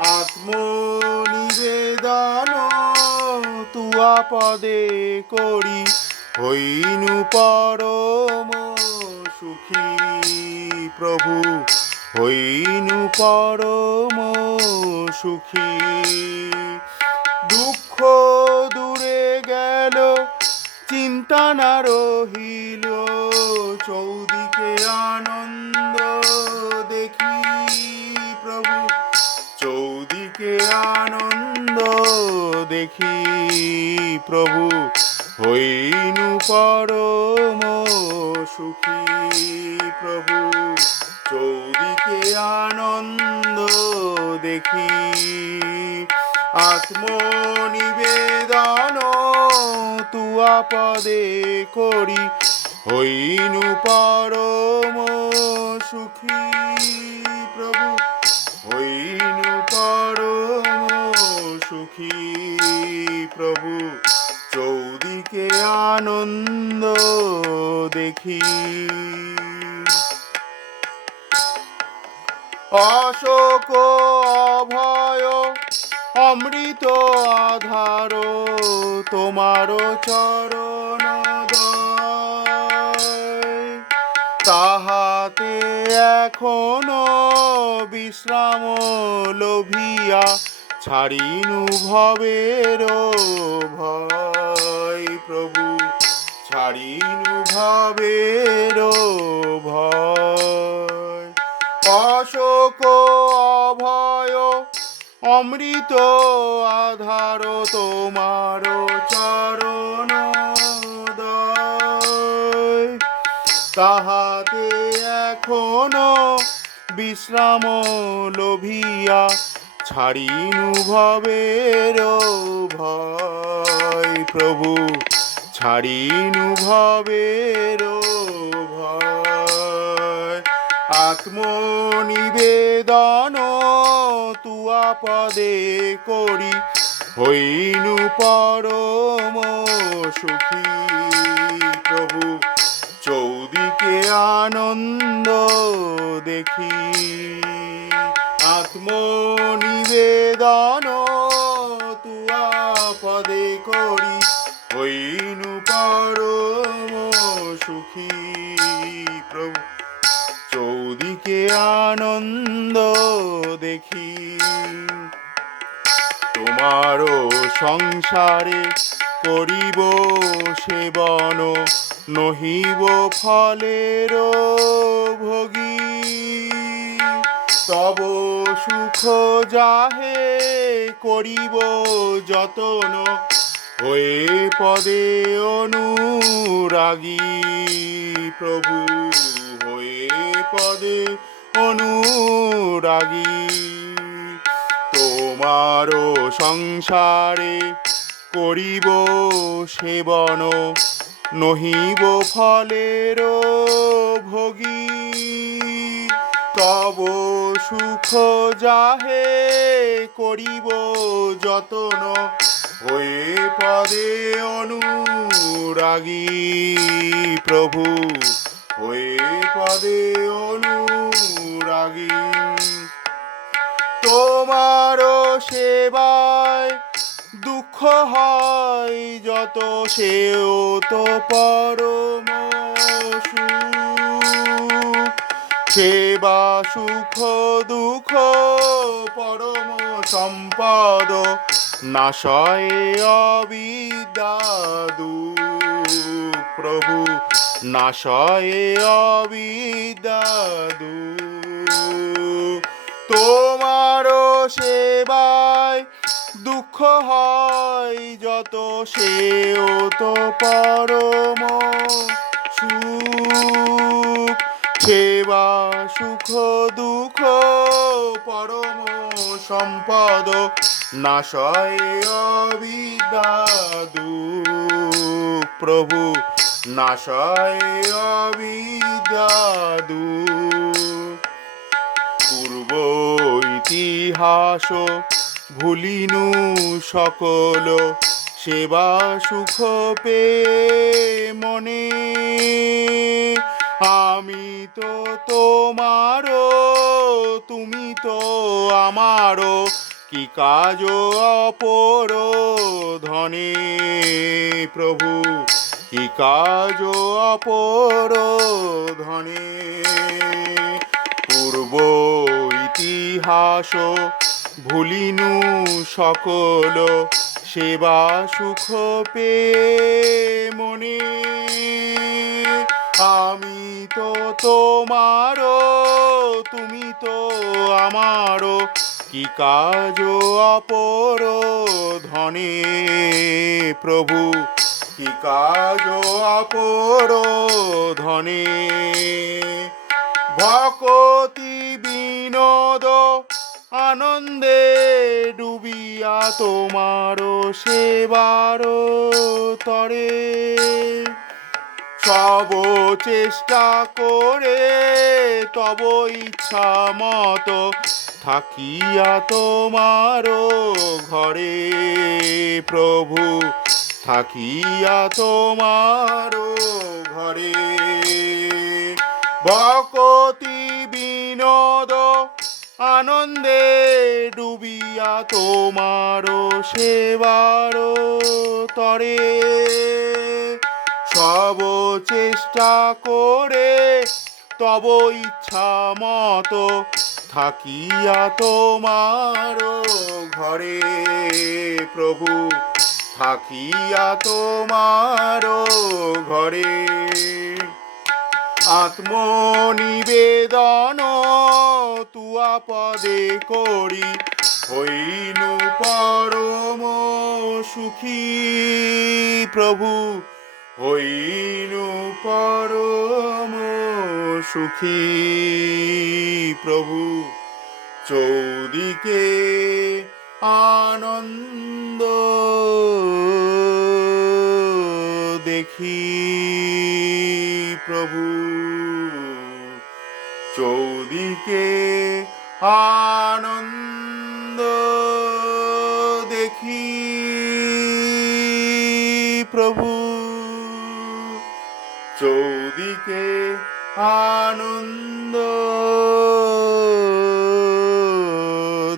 আত্মনিবেদন তুয়া পদে করি, হইনু পরম সুখী প্রভু, হইনু পরম সুখী। দুঃখ দূরে গেল, চিন্তা না রহিল, চৌদিকে আনন্দ দেখি। দেখি প্রভু, হইনু পরম সুখী প্রভু, চৌদিকে আনন্দ দেখি, আত্মনিবেদন তুয়া পদে করি, হইনু পরম সুখী প্রভু। আনন্দ দেখি। অশোক অভয়, অমৃত আধার তোমার চরণ তাহাতে এখনও বিশ্রাম লোভিয়া, ছাড়িনু ভবের ভয় প্রভু। ছাড়িনু ভবের ভয়। অশোক অভয়, অমৃত আধার তোমার চরণ তাহাতে এখনও বিশ্রাম লোভিয়া ছাড়িনু ভবের ভয়। প্রভু ছাড়িনু ভবের ভয়। আত্মনিবেদন তুয়া পদে করি। হইনু পরম সুখী প্রভু, চৌদিকে আনন্দ দেখি। আত্মনিবেদন পরম সুখী প্রভু। চৌদিকে আনন্দ দেখি। তোমারও সংসারে করিব সেবন, নহিব ফলের ভোগী। তব সুখ যাহে করিব যতন হয়ে পদে অনুরাগী প্রভু হয়ে পদে অনুরাগী। তোমারও সংসারে করিব সেবন, নহিব ফলের ভোগী। তব সুখ যাহে করিব যতন হয়ে পদে অনুরাগী প্রভু। হয়ে পদে অনুরাগী। তোমারও সেবায় দুঃখ হয় যত সেও তো পরম সুখ সেবা সুখ, দুঃখ, পরম সম্পদ, নাশয় অবিদ্যাদু প্রভু, নাশয় অবিদ্যাদু তোমারও সেবায় দুঃখ হয়, যত সেও তো পরম সুখ। সেবা, সুখ, দুঃখ, পরম সম্পদ, নাশয় অবিদ্যাদু। প্রভু, নাশয় অবিদ্যাদু। পূর্ব ইতিহাস, ভুলিনু সকল, সেবা, সুখ, পে মনে। আমি তো তোমারও, তুমি তো আমারও। কি কাজ অপর ধনে প্রভু, কি কাজ অপর ধনে পূর্ব ইতিহাস ভুলিনু সকল, সেবা সুখ পে মনে। আমি তো তোমারও, তুমি তো আমারও। কি কাজ অপর ধনে প্রভু? কি কাজ অপর ধনে ভকতি বিনোদ আনন্দে ডুবিয়া তোমার সেবার তরে। সব চেষ্টা করে তব ইচ্ছা মতো থাকিয়া তোমার ঘরে প্রভু, থাকিয়া তোমার ঘরে। ভকতি বিনোদ আনন্দে ডুবিয়া তোমার সেবার তরে। সব চেষ্টা করে তব ইচ্ছা মতো থাকিয়া তোমার ঘরে। প্রভু, থাকিয়া তোমার ঘরে। আত্মনিবেদন তুয়া পদে করি, হইনু পরম সুখী প্রভু। হইনু পরম সুখী প্রভু চৌদিকে আনন্দ দেখি প্রভু চৌদিকে আনন্দ দেখি প্রভু। চৌদিকে আনন্দ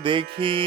দেখি।